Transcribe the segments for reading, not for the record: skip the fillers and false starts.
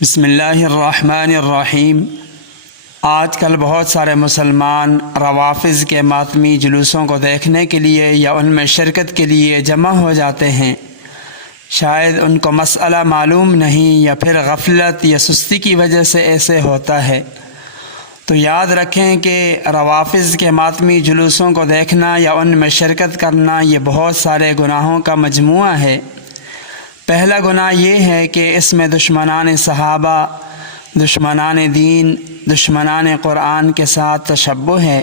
بسم اللہ الرحمن الرحیم۔ آج کل بہت سارے مسلمان روافض کے ماتمی جلوسوں کو دیکھنے کے لیے یا ان میں شرکت کے لیے جمع ہو جاتے ہیں۔ شاید ان کو مسئلہ معلوم نہیں یا پھر غفلت یا سستی کی وجہ سے ایسے ہوتا ہے۔ تو یاد رکھیں کہ روافض کے ماتمی جلوسوں کو دیکھنا یا ان میں شرکت کرنا یہ بہت سارے گناہوں کا مجموعہ ہے۔ پہلا گناہ یہ ہے کہ اس میں دشمنان صحابہ، دشمنان دین، دشمنان قرآن کے ساتھ تشبہ ہے۔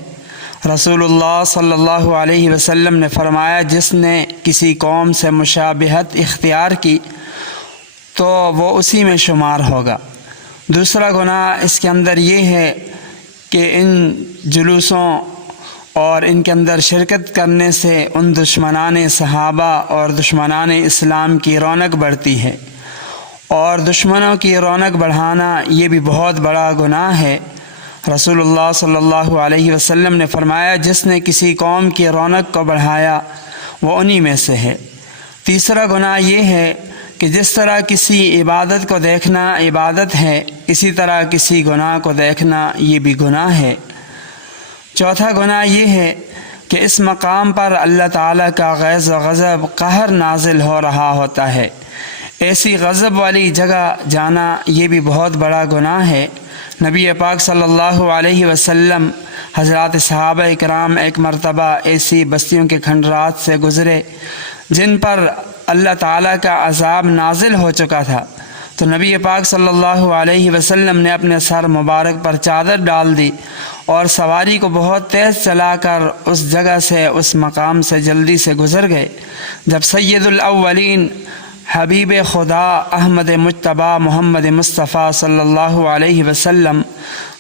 رسول اللہ صلی اللہ علیہ وسلم نے فرمایا، جس نے کسی قوم سے مشابہت اختیار کی تو وہ اسی میں شمار ہوگا۔ دوسرا گناہ اس کے اندر یہ ہے کہ ان جلوسوں اور ان کے اندر شرکت کرنے سے ان دشمنان صحابہ اور دشمنان اسلام کی رونق بڑھتی ہے، اور دشمنوں کی رونق بڑھانا یہ بھی بہت بڑا گناہ ہے۔ رسول اللہ صلی اللہ علیہ وسلم نے فرمایا، جس نے کسی قوم کی رونق کو بڑھایا وہ انہی میں سے ہے۔ تیسرا گناہ یہ ہے کہ جس طرح کسی عبادت کو دیکھنا عبادت ہے، اسی طرح کسی گناہ کو دیکھنا یہ بھی گناہ ہے۔ چوتھا گناہ یہ ہے کہ اس مقام پر اللہ تعالیٰ کا غیظ و غضب، قہر نازل ہو رہا ہوتا ہے۔ ایسی غضب والی جگہ جانا یہ بھی بہت بڑا گناہ ہے۔ نبی پاک صلی اللہ علیہ وسلم، حضرات صحابہ کرام ایک مرتبہ ایسی بستیوں کے کھنڈرات سے گزرے جن پر اللہ تعالیٰ کا عذاب نازل ہو چکا تھا، تو نبی پاک صلی اللہ علیہ وسلم نے اپنے سر مبارک پر چادر ڈال دی اور سواری کو بہت تیز چلا کر اس جگہ سے، اس مقام سے جلدی سے گزر گئے۔ جب سید الاولین حبیب خدا احمد مجتبیٰ محمد مصطفیٰ صلی اللہ علیہ وسلم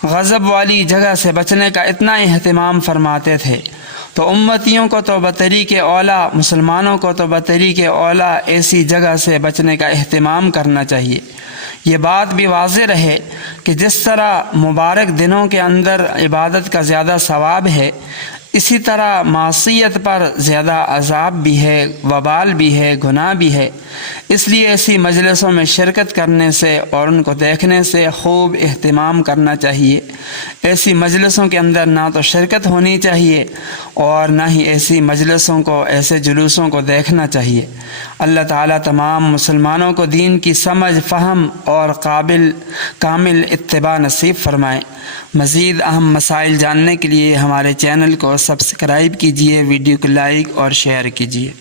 غضب والی جگہ سے بچنے کا اتنا اہتمام فرماتے تھے، تو امتیوں کو تو بطریق اولیٰ، مسلمانوں کو تو بطریق اولیٰ ایسی جگہ سے بچنے کا اہتمام کرنا چاہیے۔ یہ بات بھی واضح رہے کہ جس طرح مبارک دنوں کے اندر عبادت کا زیادہ ثواب ہے، اسی طرح معصیت پر زیادہ عذاب بھی ہے، وبال بھی ہے، گناہ بھی ہے۔ اس لیے ایسی مجلسوں میں شرکت کرنے سے اور ان کو دیکھنے سے خوب اہتمام کرنا چاہیے۔ ایسی مجلسوں کے اندر نہ تو شرکت ہونی چاہیے اور نہ ہی ایسی مجلسوں کو، ایسے جلوسوں کو دیکھنا چاہیے۔ اللہ تعالیٰ تمام مسلمانوں کو دین کی سمجھ، فہم اور کامل اتباع نصیب فرمائے۔ مزید اہم مسائل جاننے کے لیے ہمارے چینل کو سبسکرائب کیجیے، ویڈیو کو لائک اور شیئر کیجیے۔